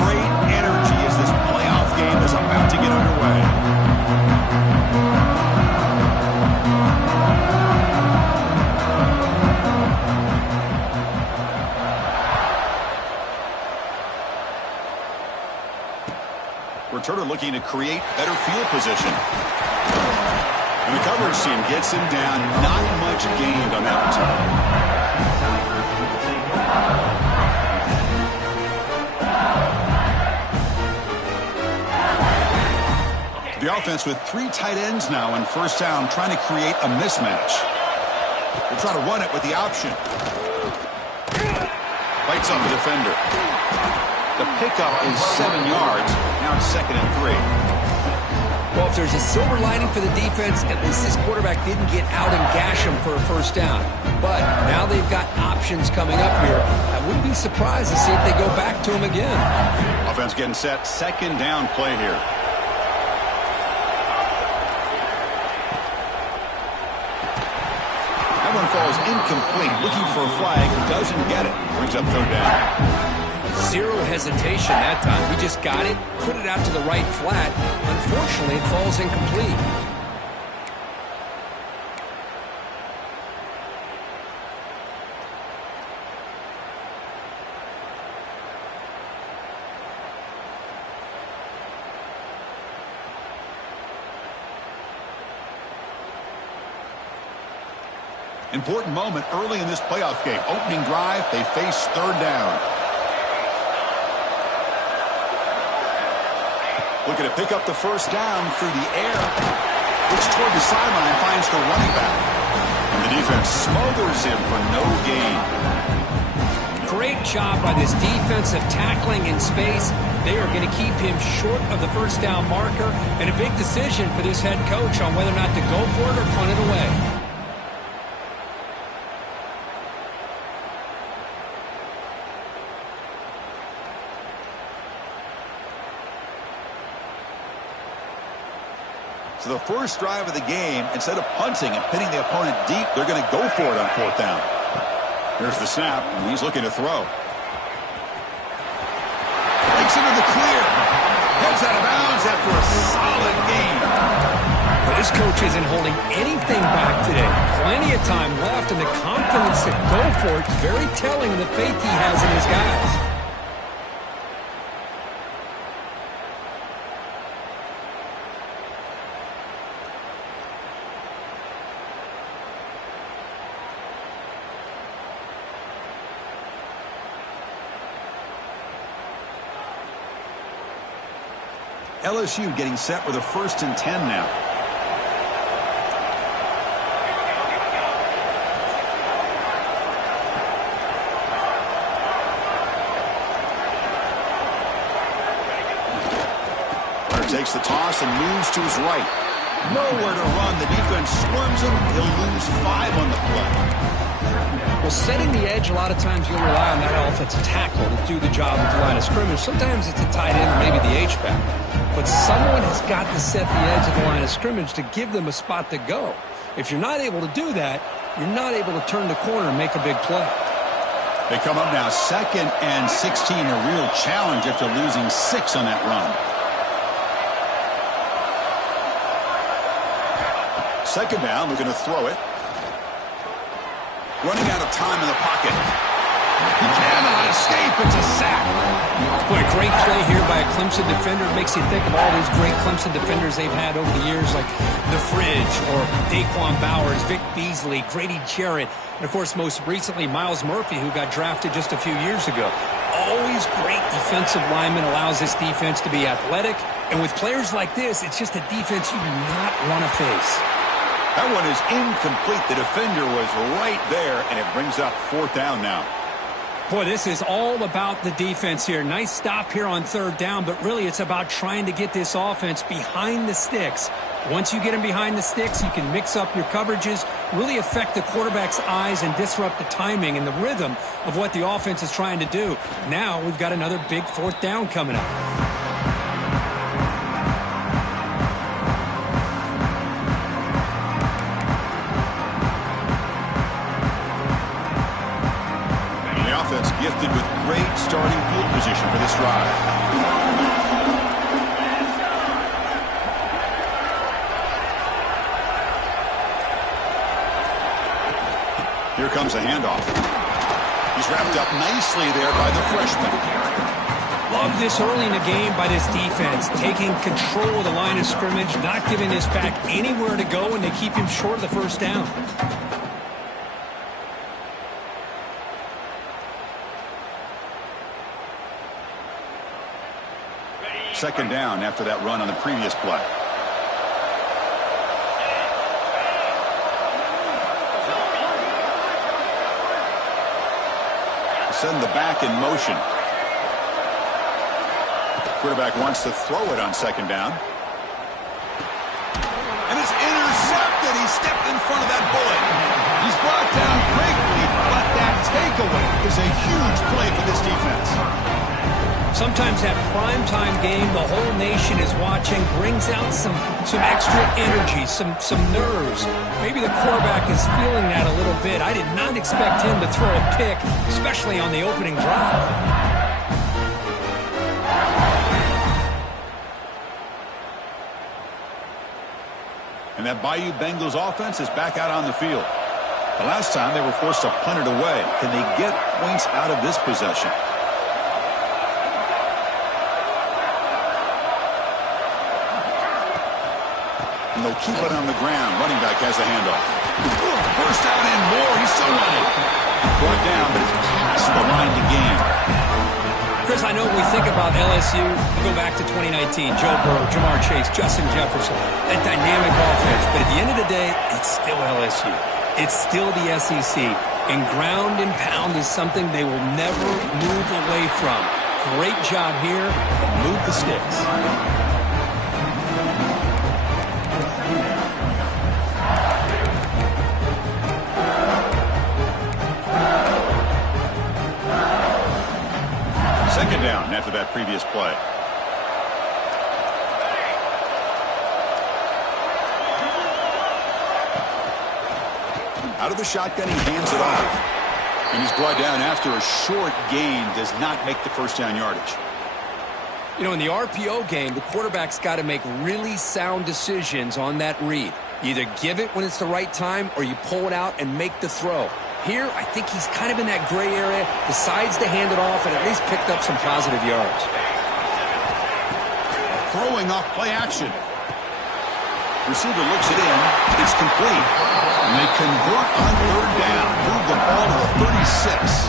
Great energy as this playoff game is about to get underway. Returner looking to create better field position. And the coverage team gets him down. Not much gained on that return. The offense with 3 tight ends now in first down, trying to create a mismatch. They'll try to run it with the option. Bites off the defender. The pickup is 7 yards. Now it's 2nd and 3. Well, if there's a silver lining for the defense, at least this quarterback didn't get out and gash him for a first down. But now they've got options coming up here. I wouldn't be surprised to see if they go back to him again. Offense getting set. 2nd down play here. That one falls incomplete. Looking for a flag. Doesn't get it. Brings up 3rd down. Zero hesitation that time. He just got it, put it out to the right flat. Unfortunately, it falls incomplete. Important moment early in this playoff game. Opening drive, they face 3rd down. Looking to pick up the first down through the air. Looks toward the sideline, finds the running back. And the defense smothers him for no gain. Great job by this defensive tackling in space. They are going to keep him short of the first down marker. And a big decision for this head coach on whether or not to go for it or punt it away. So the first drive of the game, instead of punting and pinning the opponent deep, they're going to go for it on 4th down. Here's the snap, and he's looking to throw. Breaks into the clear. Heads out of bounds after a solid game. But this coach isn't holding anything back today. Plenty of time left, and the confidence to go for it is very telling of the faith he has in his guys. LSU getting set with a 1st and 10 now. Runner takes the toss and moves to his right. Nowhere to run. The defense swarms him. He'll lose 5 on the play. Well, setting the edge, a lot of times you'll rely on that offensive tackle to do the job at the line of scrimmage. Sometimes it's a tight end or maybe the H-back. But someone has got to set the edge of the line of scrimmage to give them a spot to go. If you're not able to do that, you're not able to turn the corner and make a big play. They come up now 2nd and 16, a real challenge after losing 6 on that run. 2nd down, looking to throw it. Running out of time in the pocket. He cannot escape. It's a sack. Boy, great play here by a Clemson defender. It makes you think of all these great Clemson defenders they've had over the years, like The Fridge or Daquan Bowers, Vic Beasley, Grady Jarrett, and, of course, most recently, Miles Murphy, who got drafted just a few years ago. Always great defensive lineman, allows this defense to be athletic. And with players like this, it's just a defense you do not want to face. That one is incomplete. The defender was right there, and it brings up 4th down now. Boy, this is all about the defense here. Nice stop here on 3rd down, but really it's about trying to get this offense behind the sticks. Once you get them behind the sticks, you can mix up your coverages, really affect the quarterback's eyes and disrupt the timing and the rhythm of what the offense is trying to do. Now we've got another big 4th down coming up. Gifted with great starting field position for this drive. Here comes a handoff. He's wrapped up nicely there by the freshman. Love this early in the game by this defense, taking control of the line of scrimmage, not giving this back anywhere to go, and they keep him short of the first down. Second down after that run on the previous play. Send the back in motion. Quarterback wants to throw it on second down. And it's intercepted. He stepped in front of that bullet. He's brought down quickly, but that takeaway is a huge play for this defense. Sometimes that primetime game, the whole nation is watching, brings out some extra energy, some nerves. Maybe the quarterback is feeling that a little bit. I did not expect him to throw a pick, especially on the opening drive. And that Bayou Bengals offense is back out on the field. The last time they were forced to punt it away. Can they get points out of this possession? And they'll keep it on the ground. Running back has the handoff. First down and more. He's still running. Brought down, but it's past the line to gain. Chris, I know when we think about LSU, go back to 2019, Joe Burrow, Jamar Chase, Justin Jefferson, that dynamic offense. But at the end of the day, it's still LSU. It's still the SEC. And ground and pound is something they will never move away from. Great job here, and move the sticks. Second down after that previous play. Out of the shotgun, he hands it off. And he's brought down after a short gain, does not make the first down yardage. You know, in the RPO game, the quarterback's got to make really sound decisions on that read. You either give it when it's the right time or you pull it out and make the throw. Here, I think he's kind of in that gray area, decides to hand it off, and at least picked up some positive yards. Throwing off play action. Receiver looks it in. It's complete. And they convert on third down. Move the ball to the 36.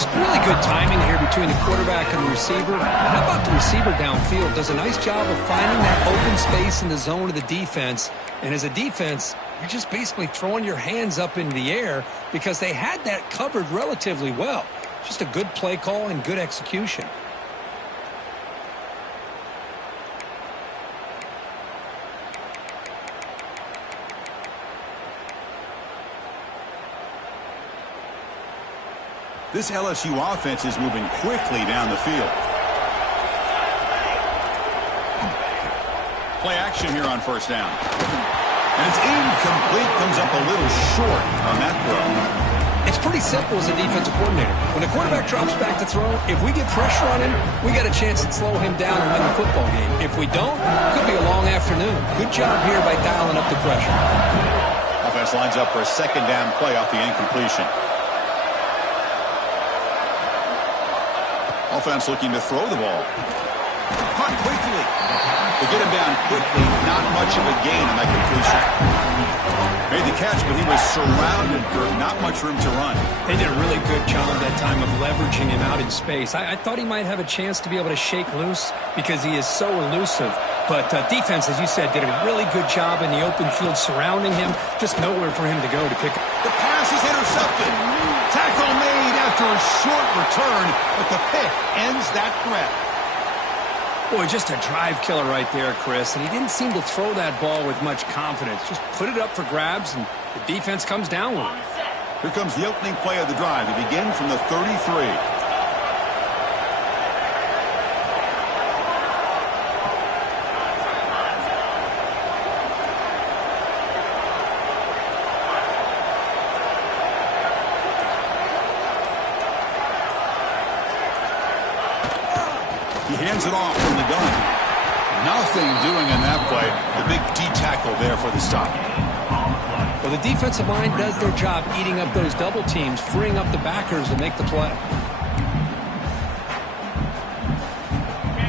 It's really good timing here between the quarterback and the receiver. And how about the receiver downfield? Does a nice job of finding that open space in the zone of the defense. And as a defense, you're just basically throwing your hands up in the air because they had that covered relatively well. Just a good play call and good execution. This LSU offense is moving quickly down the field. Play action here on first down. And it's incomplete, comes up a little short on that throw. It's pretty simple as a defensive coordinator. When the quarterback drops back to throw, if we get pressure on him, we got a chance to slow him down and win the football game. If we don't, it could be a long afternoon. Good job here by dialing up the pressure. Offense lines up for a second down play off the incompletion. Offense looking to throw the ball. Caught quickly. They get him down quickly. Not much of a gain on that completion. Made the catch, but he was surrounded for not much room to run. They did a really good job that time of leveraging him out in space. I thought he might have a chance to be able to shake loose because he is so elusive. But defense, as you said, did a really good job in the open field surrounding him. Just nowhere for him to go to pick up. The pass is intercepted. Tackle made after a short return, but the pick ends that threat. Boy, just a drive killer right there, Chris. And he didn't seem to throw that ball with much confidence. Just put it up for grabs, and the defense comes down with it. Here comes the opening play of the drive. They begin from the 33. He hands it off from the gun. Nothing doing in that play. The big D-tackle there for the stop. Well, the defensive line does their job eating up those double teams, freeing up the backers to make the play.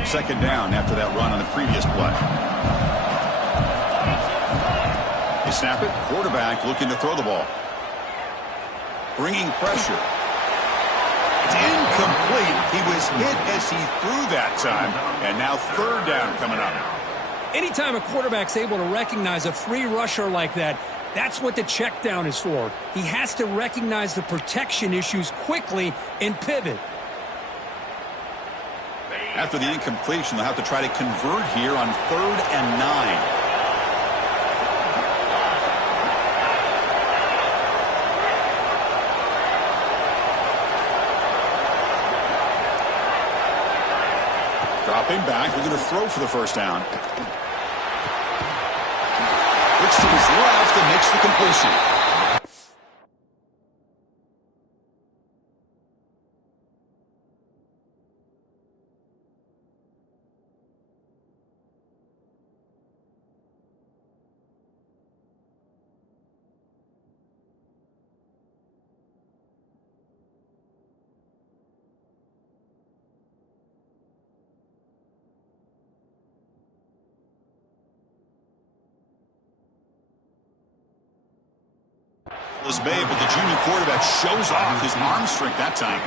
Second down after that run on the previous play. They snap it. Quarterback looking to throw the ball. Bringing pressure. It's incomplete. He was hit as he threw that time. And now third down coming up. Anytime a quarterback's able to recognize a free rusher like that, that's what the check down is for. He has to recognize the protection issues quickly and pivot. After the incompletion, they'll have to try to convert here on 3rd and 9. Dropping back, we're going to throw for the first down. Looks to his left and makes the completion. Bay, but the junior quarterback shows off his arm strength that time.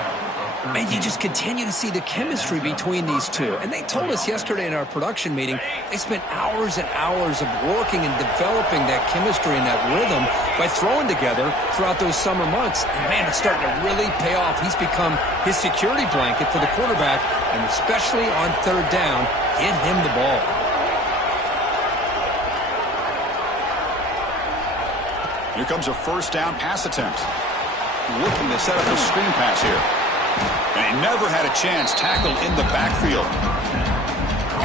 And you just continue to see the chemistry between these two. And they told us yesterday in our production meeting, they spent hours and hours of working and developing that chemistry and that rhythm by throwing together throughout those summer months. And man, it's starting to really pay off. He's become his security blanket for the quarterback, and especially on third down, get him the ball. Here comes a first down pass attempt. Looking to set up a screen pass here. And he never had a chance tackled in the backfield.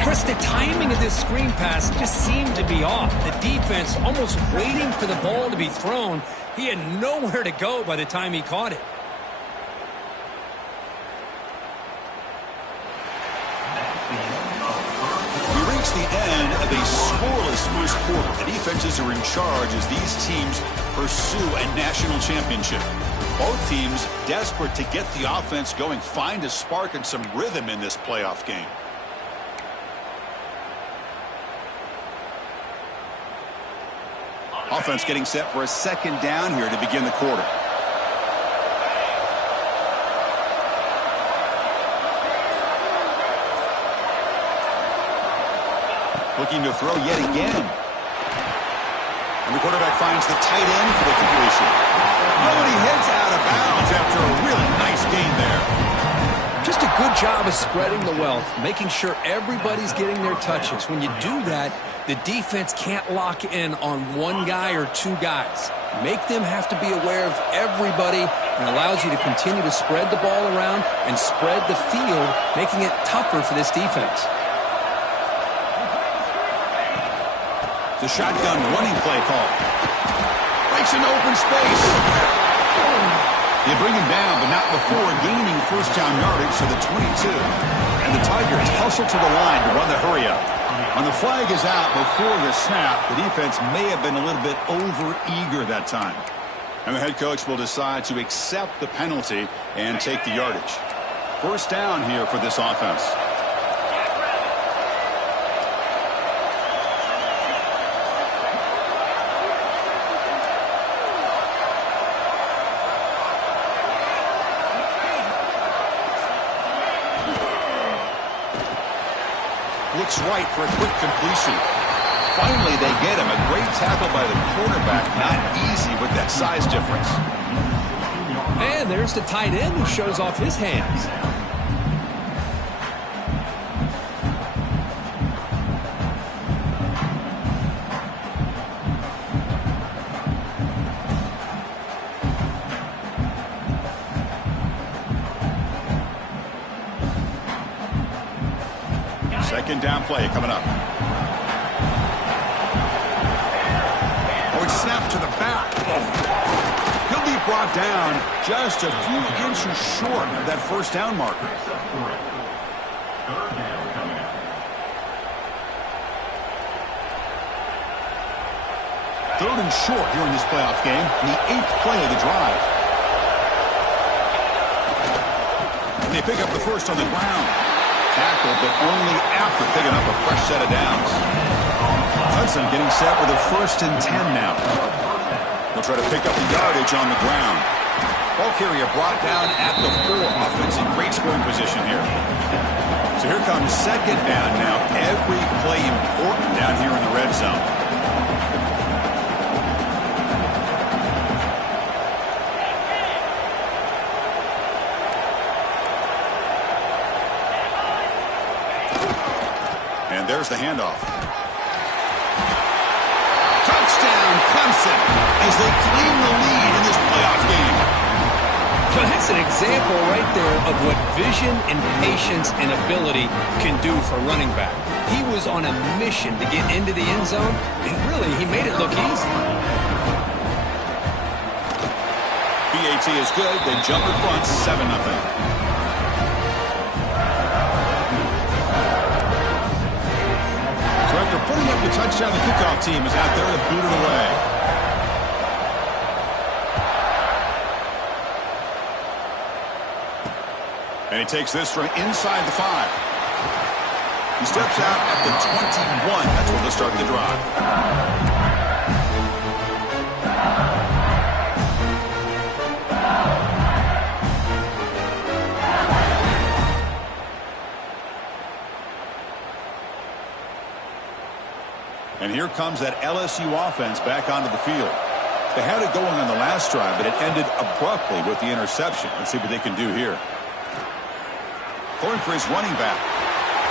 Chris, the timing of this screen pass just seemed to be off. The defense almost waiting for the ball to be thrown. He had nowhere to go by the time he caught it. The end of a scoreless first quarter. The defenses are in charge as these teams pursue a national championship. Both teams desperate to get the offense going, find a spark and some rhythm in this playoff game. Offense getting set for a second down here to begin the quarter. Looking to throw yet again. And the quarterback finds the tight end for the completion. Oh, and he heads out of bounds after a really nice gain there. Just a good job of spreading the wealth, making sure everybody's getting their touches. When you do that, the defense can't lock in on one guy or two guys. Make them have to be aware of everybody, and allows you to continue to spread the ball around and spread the field, making it tougher for this defense. The shotgun running play call. Breaks an open space. They bring him down, but not before gaining first down yardage to the 22. And the Tigers hustle to the line to run the hurry up. When the flag is out before the snap, the defense may have been a little bit over-eager that time. And the head coach will decide to accept the penalty and take the yardage. First down here for this offense. Looks right for a quick completion. Finally, they get him. A great tackle by the quarterback. Not easy with that size difference. And there's the tight end who shows off his hands. Second down play coming up. Oh, it's snapped to the back. He'll be brought down just a few inches short of that first down marker. 3rd and short here in this playoff game, in the 8th play of the drive. And they pick up the first on the ground. Tackle, but only after picking up a fresh set of downs. Clemson getting set with a 1st and 10 now. They'll try to pick up the yardage on the ground. Ball carrier brought down at the 4. Offense in great scoring position here. So here comes 2nd down now. Every play important down here in the red zone. And there's the handoff. Touchdown, Clemson, as they claim the lead in this playoff game. Well, that's an example right there of what vision and patience and ability can do for a running back. He was on a mission to get into the end zone, and really, he made it look easy. BAT is good. They jump in front, 7-0. After putting up the touchdown, the kickoff team is out there to boot it away. And he takes this from inside the 5. He steps out at the 21. That's where they'll start the drive. And here comes that LSU offense back onto the field. They had it going on the last drive, but it ended abruptly with the interception. Let's see what they can do here. Going for his running back.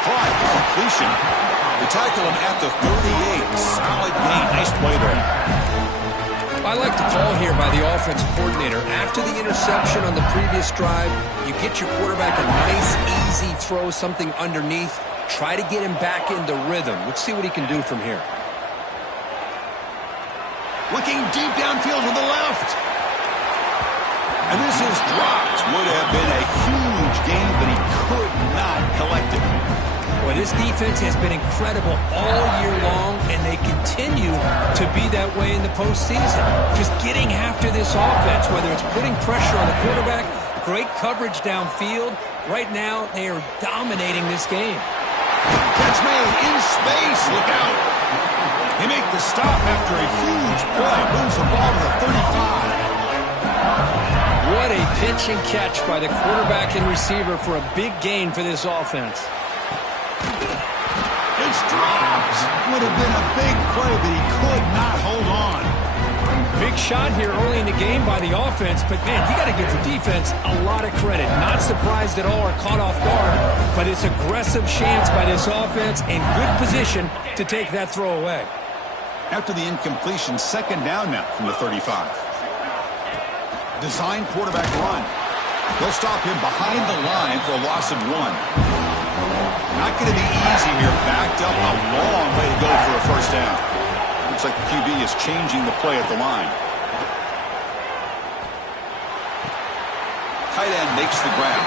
Caught, completion. They tackle him at the 38. Solid gain. Nice play there. I like the call here by the offensive coordinator. After the interception on the previous drive, you get your quarterback a nice, easy throw, something underneath. Try to get him back into rhythm. Let's see what he can do from here. Looking deep downfield to the left. And this is dropped. Would have been a huge gain, but he could not collect it. Well, this defense has been incredible all year long, and they continue to be that way in the postseason. Just getting after this offense, whether it's putting pressure on the quarterback, great coverage downfield. Right now, they are dominating this game. Catch made in space. Look out. They make the stop after a huge play. Moves the ball to the 35. What a pitch and catch by the quarterback and receiver for a big gain for this offense. It's dropped. Would have been a big play, but he could not hold on. Big shot here early in the game by the offense, but man, you got to give the defense a lot of credit. Not surprised at all or caught off guard, but it's aggressive chance by this offense and good position to take that throw away. After the incompletion, 2nd down now from the 35. Design quarterback run. They'll stop him behind the line for a loss of 1. Not going to be easy here. Backed up a long way to go for a 1st down. Looks like the QB is changing the play at the line. Tight end makes the grab.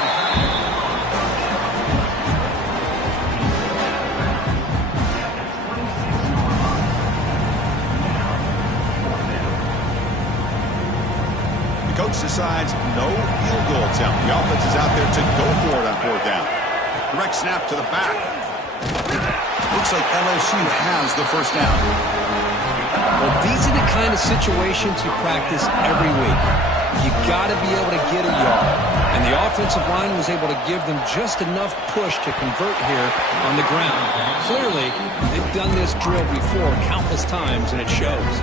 The coach decides no field goal attempt. The offense is out there to go for it on 4th down. Direct snap to the back. Looks like LSU has the 1st down. Well, these are the kind of situations you practice every week. You got to be able to get a yard. And the offensive line was able to give them just enough push to convert here on the ground. Clearly, they've done this drill before countless times, and it shows.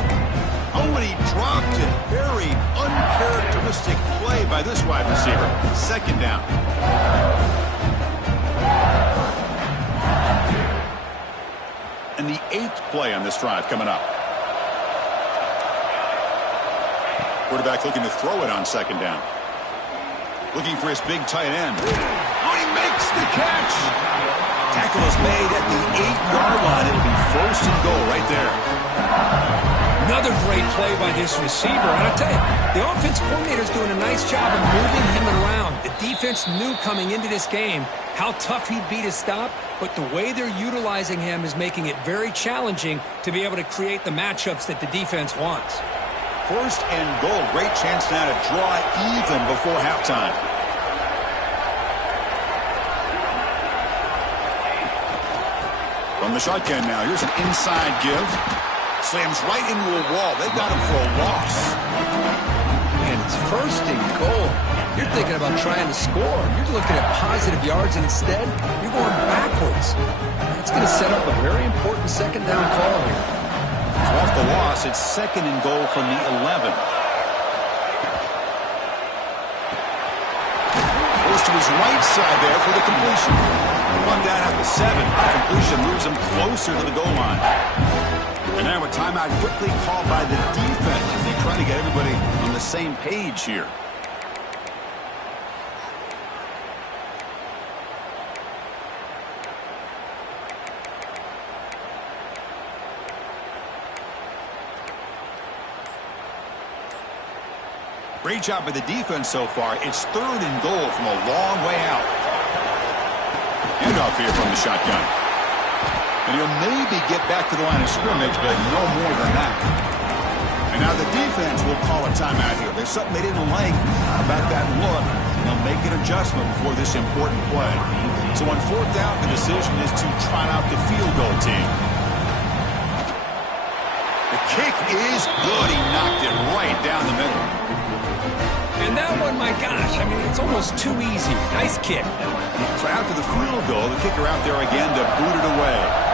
Oh, and he dropped it. Very uncharacteristic play by this wide receiver. 2nd down. And the 8th play on this drive coming up. Quarterback looking to throw it on 2nd down. Looking for his big tight end. Oh, he makes the catch. Tackle is made at the 8-yard line. It'll be 1st and goal right there. Another great play by this receiver. And I tell you, the offense coordinator is doing a nice job of moving him around. The defense knew coming into this game how tough he'd be to stop, but the way they're utilizing him is making it very challenging to be able to create the matchups that the defense wants. First and goal. Great chance now to draw even before halftime. From the shotgun now. Here's an inside give. Slams right into a wall. They got him for a loss. And it's first and goal. You're thinking about trying to score. You're looking at positive yards, and instead, you're going backwards. That's going to set up a very important second down call here. Off the loss, it's second and goal from the 11. Goes to his right side there for the completion. Run down at the 7. The completion moves him closer to the goal line. And now a timeout quickly called by the defense as they try to get everybody on the same page here. Great job by the defense so far. It's third and goal from a long way out. Handoff here from the shotgun. And he'll maybe get back to the line of scrimmage, but no more than that. And now the defense will call a timeout here. There's something they didn't like about that look. They'll make an adjustment before this important play. So on fourth down, the decision is to trot out the field goal team. The kick is good. He knocked it right down the middle. And that one, my gosh, I mean, it's almost too easy. Nice kick. So after the field goal, the kicker out there again to boot it away.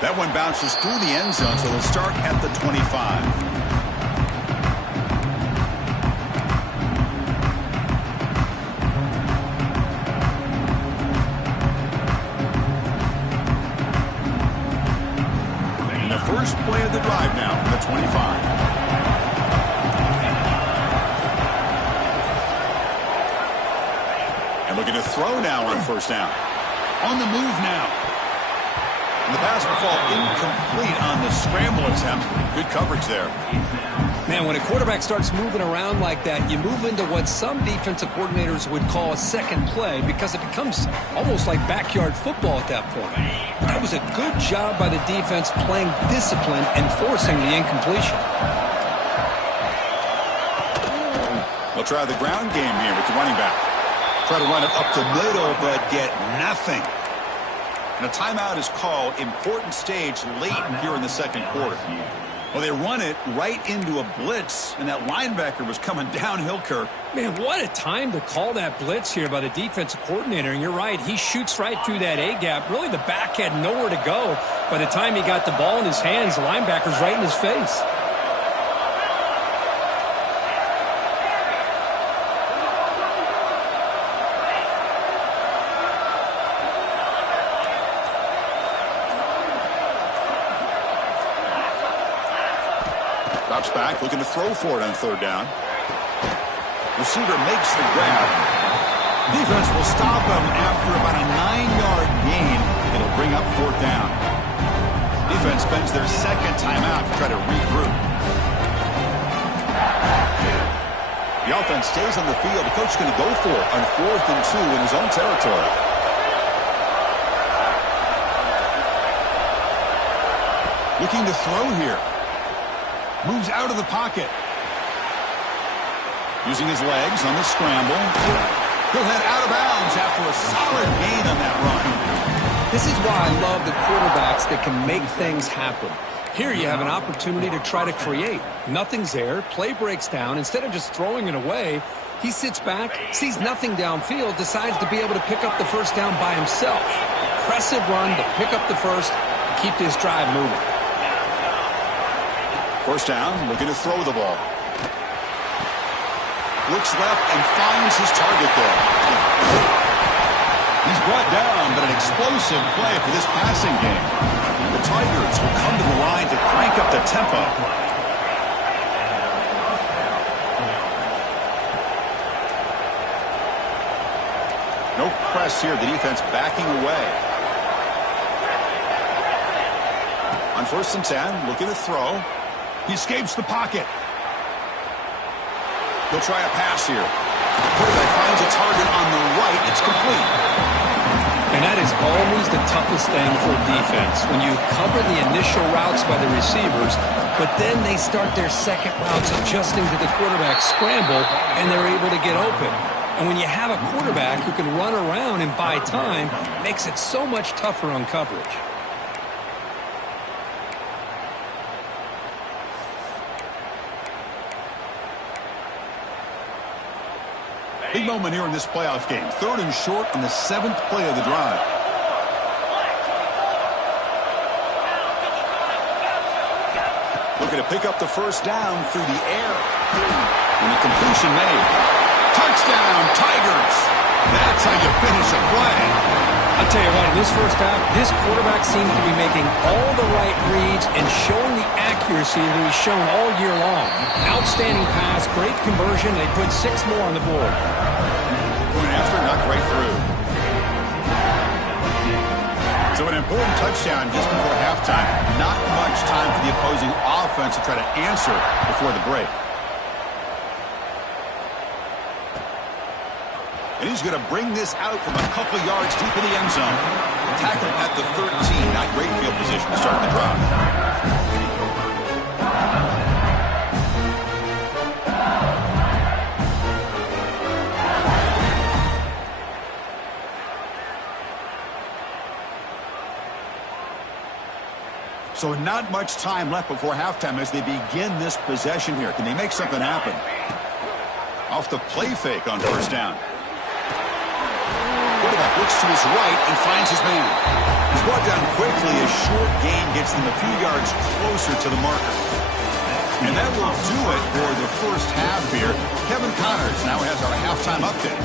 That one bounces through the end zone, so they'll start at the 25. First play of the drive now from the 25. And looking to throw now on first down. On the move now. And the pass will fall incomplete on the scramble attempt. Good coverage there. Man, when a quarterback starts moving around like that, you move into what some defensive coordinators would call a second play because it becomes almost like backyard football at that point. That was a good job by the defense playing discipline and forcing the incompletion. We'll try the ground game here with the running back. Try to run it up the middle, but get nothing. And a timeout is called. Important stage late here in the second quarter. Well, they run it right into a blitz, and that linebacker was coming downhill, Kirk. Man, what a time to call that blitz here by the defensive coordinator. And you're right, he shoots right through that A-gap. Really, the back had nowhere to go. By the time he got the ball in his hands, the linebacker's right in his face. Drops back, looking to throw for it on third down. Receiver makes the grab. Defense will stop him after about a 9-yard gain. It'll bring up fourth down. Defense spends their second timeout to try to regroup. The offense stays on the field. The coach is going to go for it on 4th and 2 in his own territory. Looking to throw here. Moves out of the pocket. Using his legs on the scramble. He'll head out of bounds after a solid gain on that run. This is why I love the quarterbacks that can make things happen. Here you have an opportunity to try to create. Nothing's there. Play breaks down. Instead of just throwing it away, he sits back, sees nothing downfield, decides to be able to pick up the first down by himself. Impressive run to pick up the first, keep this drive moving. First down, looking to throw the ball. Looks left and finds his target there. He's brought down, but an explosive play for this passing game. The Tigers will come to the line to crank up the tempo. No press here. The defense backing away. first and 10, looking to throw. He escapes the pocket. He'll try a pass here. Quarterback finds a target on the right. It's complete. And that is always the toughest thing for defense, when you cover the initial routes by the receivers, but then they start their second routes adjusting to the quarterback scramble, and they're able to get open. And when you have a quarterback who can run around and buy time, it makes it so much tougher on coverage. Big moment here in this playoff game. 3rd and short on the 7th play of the drive. Looking to pick up the first down through the air. And the completion made. Touchdown, Tigers! That's how you finish a play. I'll tell you what, in this first half, this quarterback seems to be making all the right reads and showing the accuracy that he's shown all year long. Outstanding pass, great conversion. They put 6 more on the board. Going after, knocked right through. So an important touchdown just before halftime. Not much time for the opposing offense to try to answer before the break. And he's going to bring this out from a couple yards deep in the end zone. Tackle at the 13. Not great field position to start the drive. So not much time left before halftime as they begin this possession here. Can they make something happen? Off the play fake on first down. Quarterback looks to his right and finds his man. He's brought down quickly. A short gain gets them a few yards closer to the marker. And that will do it for the first half here. Kevin Connors now has our halftime update.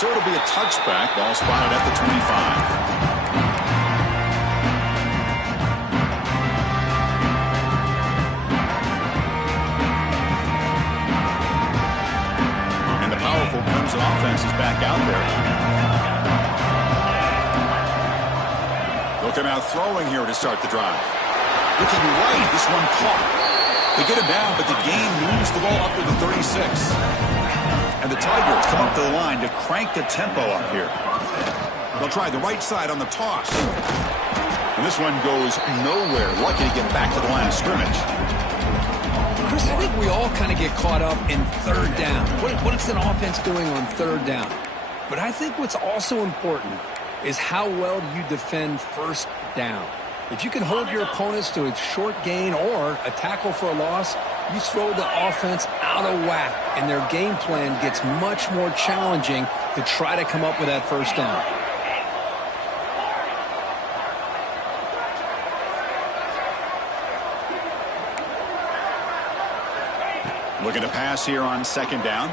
So it'll be a touchback. Ball spotted at the 25. And the powerful Clemson offense is back out there. Looking out throwing here to start the drive. Looking right, this one caught. They get him down, but the gain moves the ball up to the 36. And the Tigers come up to the line to crank the tempo up here. They'll try the right side on the toss. And this one goes nowhere. Lucky to get back to the line of scrimmage. Chris, I think we all kind of get caught up in 3rd down. What is an offense doing on 3rd down? But I think what's also important is how well you defend 1st down. If you can hold your opponents to a short gain or a tackle for a loss, you throw the offense out of whack, and their game plan gets much more challenging to try to come up with that 1st down. Looking to pass here on 2nd down.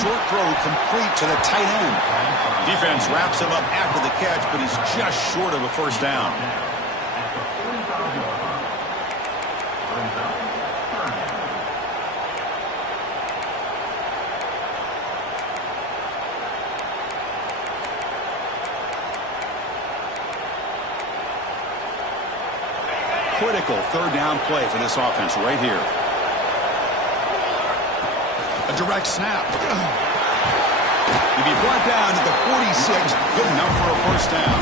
Short throw complete to the tight end. Defense wraps him up after the catch, but he's just short of a 1st down. Critical 3rd down play for this offense right here. A direct snap. He'll be brought down to the 46. Good enough for a 1st down.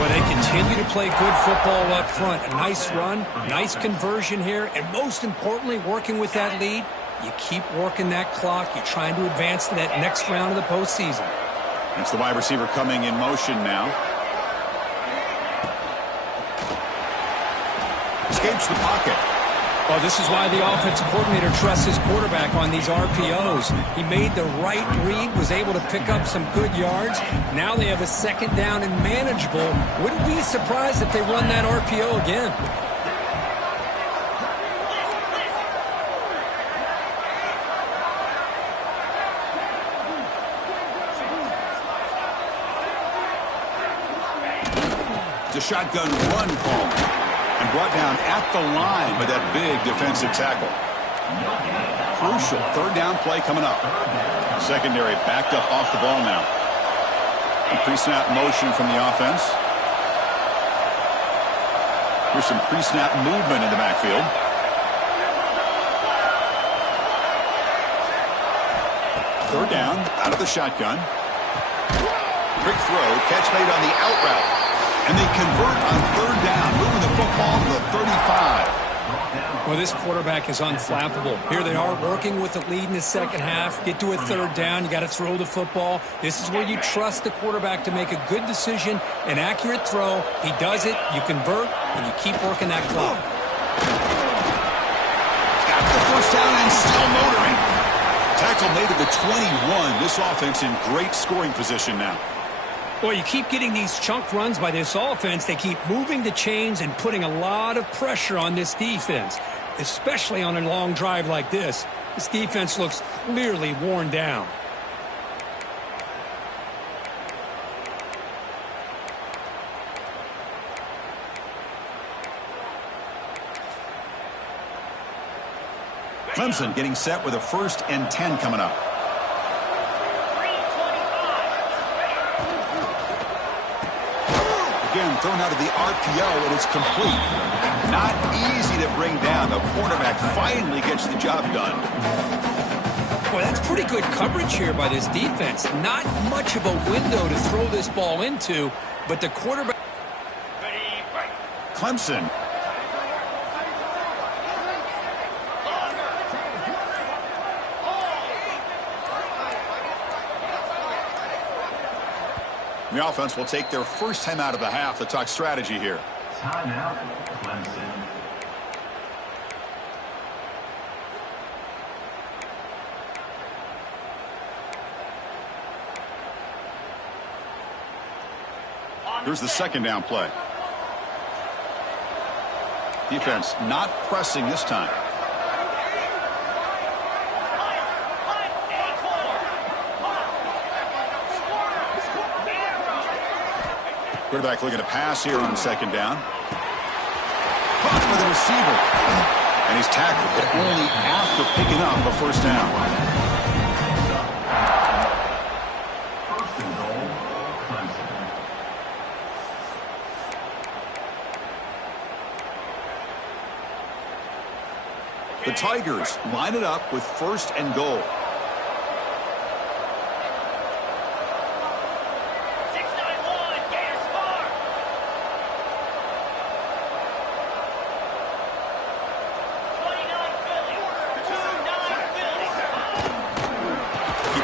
Well, they continue to play good football up front. A nice run, nice conversion here, and most importantly, working with that lead, you keep working that clock. You're trying to advance to that next round of the postseason. It's the wide receiver coming in motion now. Escapes the pocket. Well, this is why the offensive coordinator trusts his quarterback on these RPOs. He made the right read, was able to pick up some good yards. Now they have a second down and manageable. Wouldn't be surprised if they run that RPO again. It's a shotgun run call. And brought down at the line by that big defensive tackle. Crucial third down play coming up. Secondary backed up off the ball now. Pre-snap motion from the offense. Here's some pre-snap movement in the backfield. Third down, out of the shotgun. Quick throw, catch made on the out route. And they convert on third down, moving the football to the 35. Well, this quarterback is unflappable. Here they are working with the lead in the second half. Get to a third down, you got to throw the football. This is where you trust the quarterback to make a good decision, an accurate throw. He does it, you convert, and you keep working that clock. Got the first down and still motoring. Tackle made at the 21. This offense in great scoring position now. Well, you keep getting these chunk runs by this offense. They keep moving the chains and putting a lot of pressure on this defense, especially on a long drive like this. This defense looks clearly worn down. Clemson getting set with a 1st and 10 coming up. Again, thrown out of the RPO, and it's complete. Not easy to bring down. The quarterback finally gets the job done. Boy, that's pretty good coverage here by this defense. Not much of a window to throw this ball into, but the quarterback... Clemson. The offense will take their first time out of the half to talk strategy here. Timeout, Clemson. Here's the second down play. Defense not pressing this time. Quarterback looking to pass here on second down. Caught by the receiver. And he's tackled, but only after picking up a first down. First and goal, Clemson. The Tigers line it up with 1st and goal.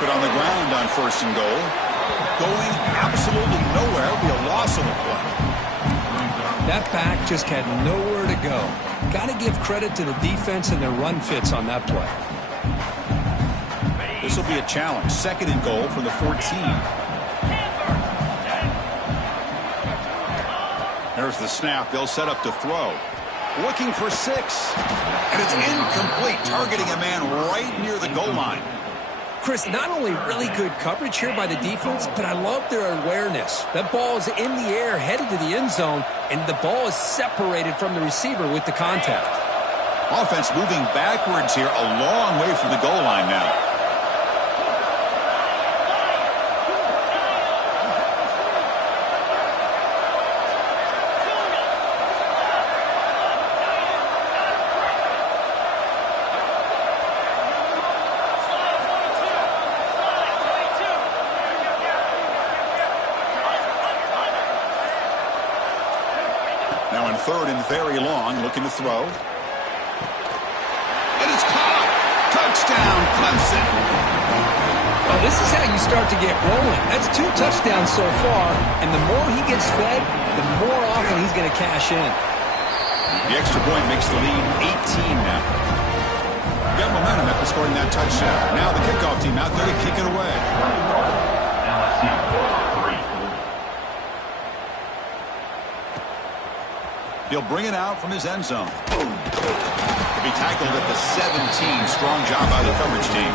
On the ground on 1st and goal. Going absolutely nowhere. It'll be a loss on the play. That back just had nowhere to go. Got to give credit to the defense and their run fits on that play. This will be a challenge. 2nd and goal from the 14. There's the snap. They'll set up to throw. Looking for 6. And it's incomplete. Targeting a man right near the goal line. Chris, not only really good coverage here by the defense, but I love their awareness. That ball is in the air, headed to the end zone, and the ball is separated from the receiver with the contact. Offense moving backwards here, a long way from the goal line now. Now in 3rd and very long, looking to throw. It is caught. Touchdown, Clemson. Well, this is how you start to get rolling. That's 2 touchdowns so far, and the more he gets fed, the more often he's going to cash in. The extra point makes the lead 18 now. Got momentum after scoring that touchdown. Now the kickoff team out there to kick it away. He'll bring it out from his end zone. He'll be tackled at the 17. Strong job by the coverage team.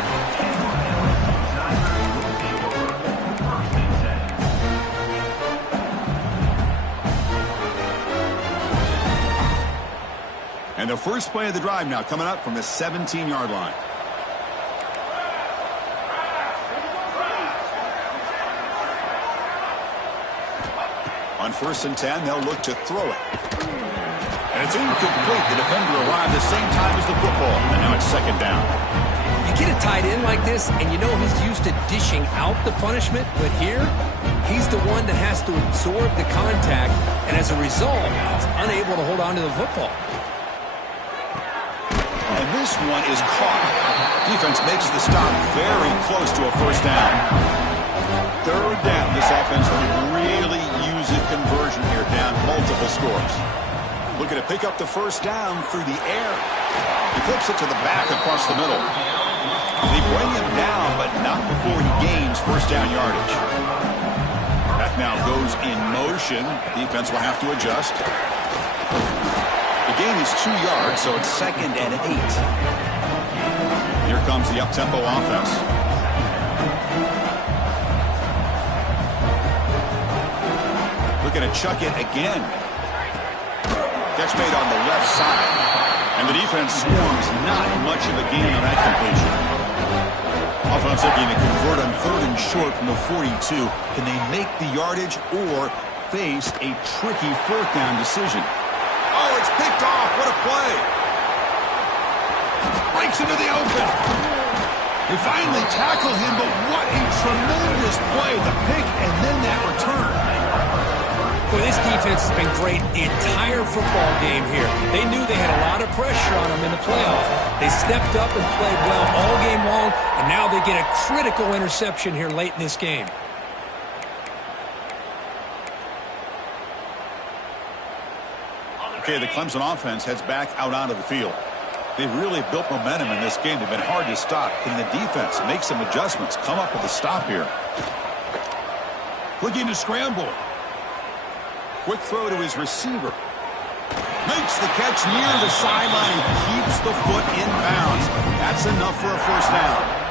And the first play of the drive now coming up from the 17-yard line. On 1st and 10, they'll look to throw it. And it's incomplete. The defender arrived the same time as the football. And now it's 2nd down. You get a tight end like this, and you know he's used to dishing out the punishment. But here, he's the one that has to absorb the contact. And as a result, he's unable to hold on to the football. And this one is caught. Defense makes the stop very close to a 1st down. 3rd down. This offense will really use a conversion here, down multiple scores. Looking to pick up the 1st down through the air. He flips it to the back across the middle. They bring him down, but not before he gains 1st down yardage. That now goes in motion. Defense will have to adjust. The gain is 2 yards, so it's 2nd and 8. Here comes the up-tempo offense. Looking to chuck it again. Catch made on the left side. And the defense swarms. Not much of a gain on that completion. Offense looking to convert on 3rd and short from the 42. Can they make the yardage or face a tricky 4th down decision? Oh, it's picked off. What a play. Breaks into the open. They finally tackle him, but what a tremendous play. The pick and then that return. Well, this defense has been great the entire football game here. They knew they had a lot of pressure on them in the playoff. They stepped up and played well all game long, and now they get a critical interception here late in this game. Okay, the Clemson offense heads back out onto the field. They've really built momentum in this game. They've been hard to stop. Can the defense make some adjustments, come up with a stop here? Looking to scramble. Quick throw to his receiver. Makes the catch near the sideline and keeps the foot in bounds. That's enough for a 1st down.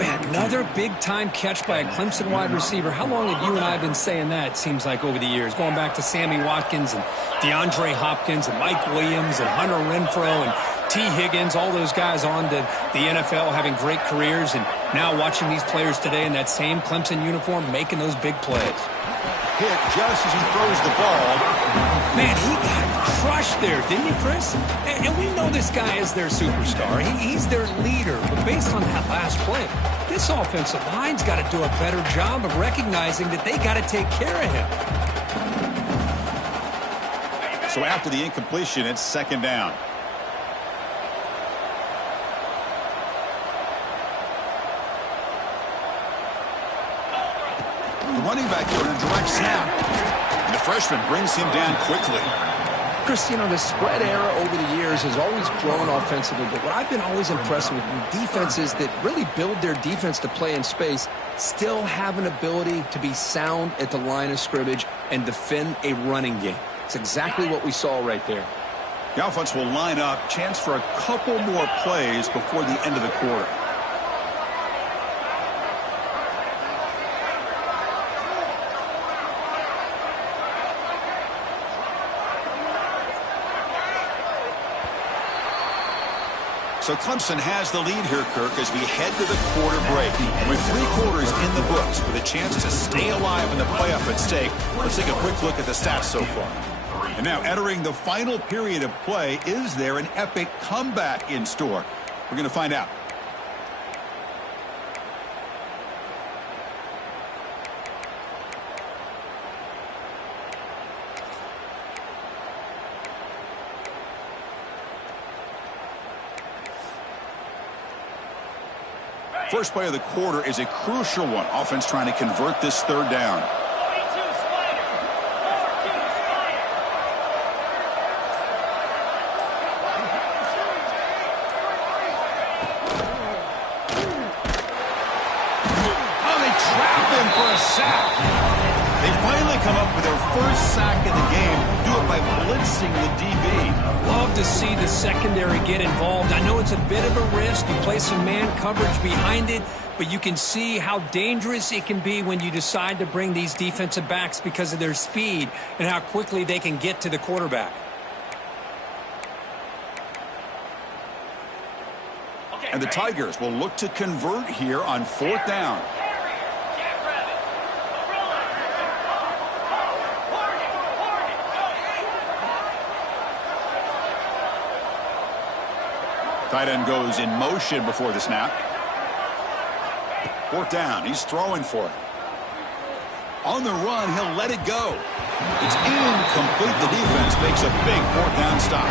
Man, another big-time catch by a Clemson wide receiver. How long have you and I been saying that, it seems like, over the years? Going back to Sammy Watkins and DeAndre Hopkins and Mike Williams and Hunter Renfrow and T. Higgins, all those guys on to the NFL having great careers, and now watching these players today in that same Clemson uniform making those big plays. Hit just as he throws the ball. Man, he got crushed there, didn't he, Chris? And we know this guy is their superstar. He's their leader. But based on that last play, this offensive line's got to do a better job of recognizing that they got to take care of him. So after the incompletion, it's 2nd down. Running back here in a direct snap. And the freshman brings him down quickly. Chris, you know, the spread era over the years has always grown offensively, but what I've been always impressed with defenses that really build their defense to play in space still have an ability to be sound at the line of scrimmage and defend a running game. It's exactly what we saw right there. The offense will line up. Chance for a couple more plays before the end of the quarter. So Clemson has the lead here, Kirk, as we head to the quarter break. With 3 quarters in the books, with a chance to stay alive in the playoff at stake, let's take a quick look at the stats so far. And now entering the final period of play, is there an epic comeback in store? We're going to find out. First play of the quarter is a crucial one. Offense trying to convert this 3rd down. trap him for a sack. They finally come up with their first sack of the game. Do it by blitzing the DB. Love to see the secondary get involved. I know it's a bit of a risk. You play some man coverage behind it, but you can see how dangerous it can be when you decide to bring these defensive backs because of their speed and how quickly they can get to the quarterback. And the Tigers will look to convert here on 4th down. Tight end goes in motion before the snap. 4th down. He's throwing for it. On the run, he'll let it go. It's incomplete. The defense makes a big 4th down stop.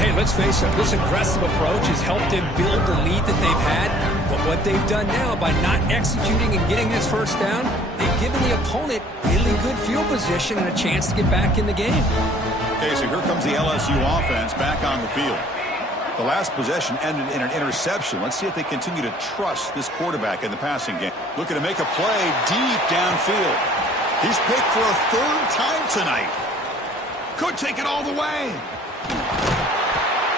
Hey, let's face it, this aggressive approach has helped them build the lead that they've had. But what they've done now by not executing and getting this first down, they've given the opponent really good field position and a chance to get back in the game. Okay, so here comes the LSU offense back on the field. The last possession ended in an interception. Let's see if they continue to trust this quarterback in the passing game. Looking to make a play deep downfield. He's picked for a 3rd time tonight. Could take it all the way.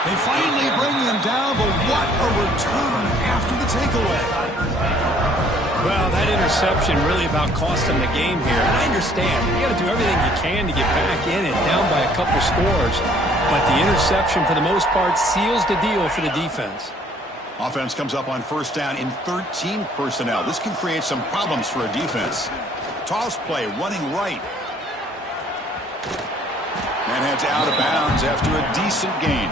They finally bring him down, but what a return after the takeaway. Well, that interception really about cost them the game here. And I understand. You got to do everything you can to get back in it, down by a couple scores. But the interception, for the most part, seals the deal for the defense. Offense comes up on 1st down in 13 personnel. This can create some problems for a defense. Toss play, running right. And heads out of bounds after a decent gain.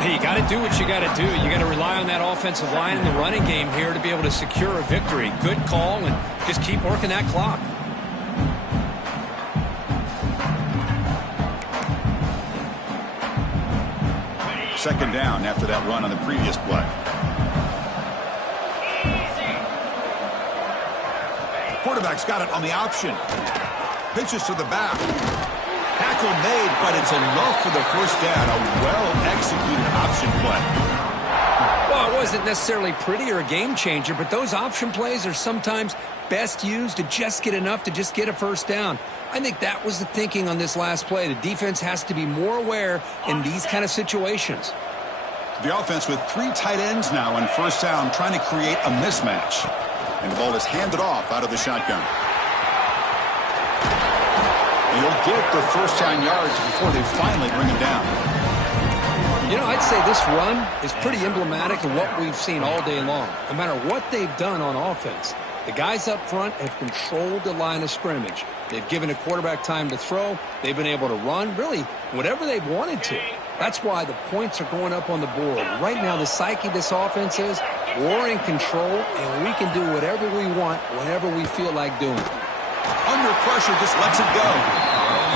Hey, you got to do what you got to do. You got to rely on that offensive line in the running game here to be able to secure a victory. Good call, and just keep working that clock. Second down after that run on the previous play. Quarterback's got it on the option. Pitches to the back. Tackle made, but it's enough for the first down. A well-executed option play. Well, it wasn't necessarily pretty or a game changer, but those option plays are sometimes best used to just get enough to just get a first down. I think that was the thinking on this last play. The defense has to be more aware in these kind of situations. The offense with 3 tight ends now on 1st down, trying to create a mismatch. And the ball is handed off out of the shotgun. And he'll get the first down yards before they finally bring him down. You know, I'd say this run is pretty emblematic of what we've seen all day long. No matter what they've done on offense, the guys up front have controlled the line of scrimmage. They've given a quarterback time to throw. They've been able to run, really, whatever they've wanted to. That's why the points are going up on the board. Right now, the psyche of this offense is we're in control, and we can do whatever we want whenever we feel like doing it. Under pressure, just lets it go.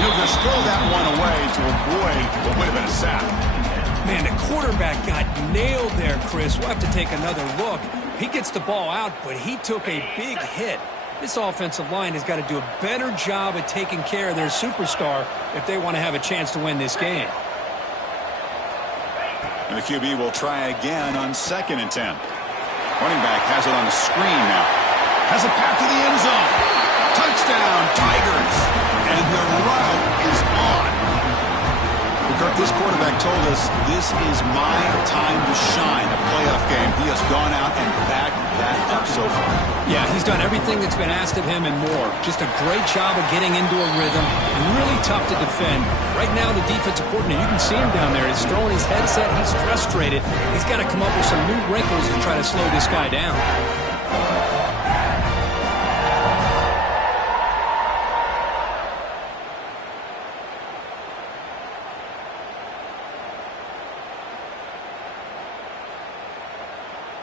He'll just throw that one away to avoid what would have been a sack. Man, the quarterback got nailed there, Chris. We'll have to take another look. He gets the ball out, but he took a big hit. This offensive line has got to do a better job at taking care of their superstar if they want to have a chance to win this game. And the QB will try again on 2nd and 10. Running back has it on the screen now. Has a path to the end zone. Touchdown, Tigers. And the route is on. Kirk, this quarterback told us this is my time to shine. A playoff game. He has gone out and backed that up so far. Yeah, he's done everything that's been asked of him and more. Just a great job of getting into a rhythm. Really tough to defend. Right now, the defensive coordinator, you can see him down there. He's throwing his headset. He's frustrated. He's got to come up with some new wrinkles to try to slow this guy down.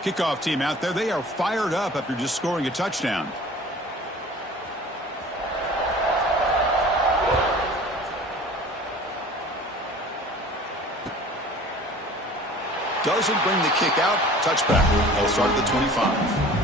Kickoff team out there. They are fired up after just scoring a touchdown. Doesn't bring the kick out. Touchback. They'll start at the 25.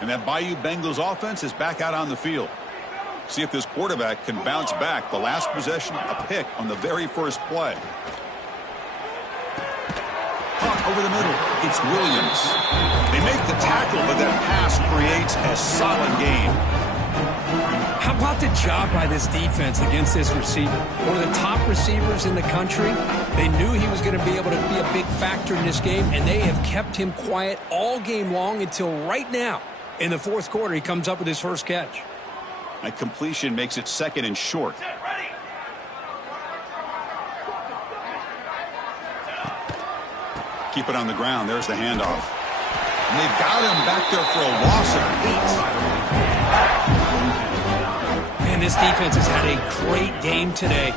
And that Bayou Bengals offense is back out on the field. See if this quarterback can bounce back. The last possession, a pick on the very first play. Hawk over the middle. It's Williams. They make the tackle, but that pass creates a solid gain. How about the job by this defense against this receiver? One of the top receivers in the country. They knew he was going to be able to be a big factor in this game, and they have kept him quiet all game long until right now. In the fourth quarter, he comes up with his first catch. A completion makes it 2nd and short. Keep it on the ground. There's the handoff. And they've got him back there for a loss of 8. And this defense has had a great game today.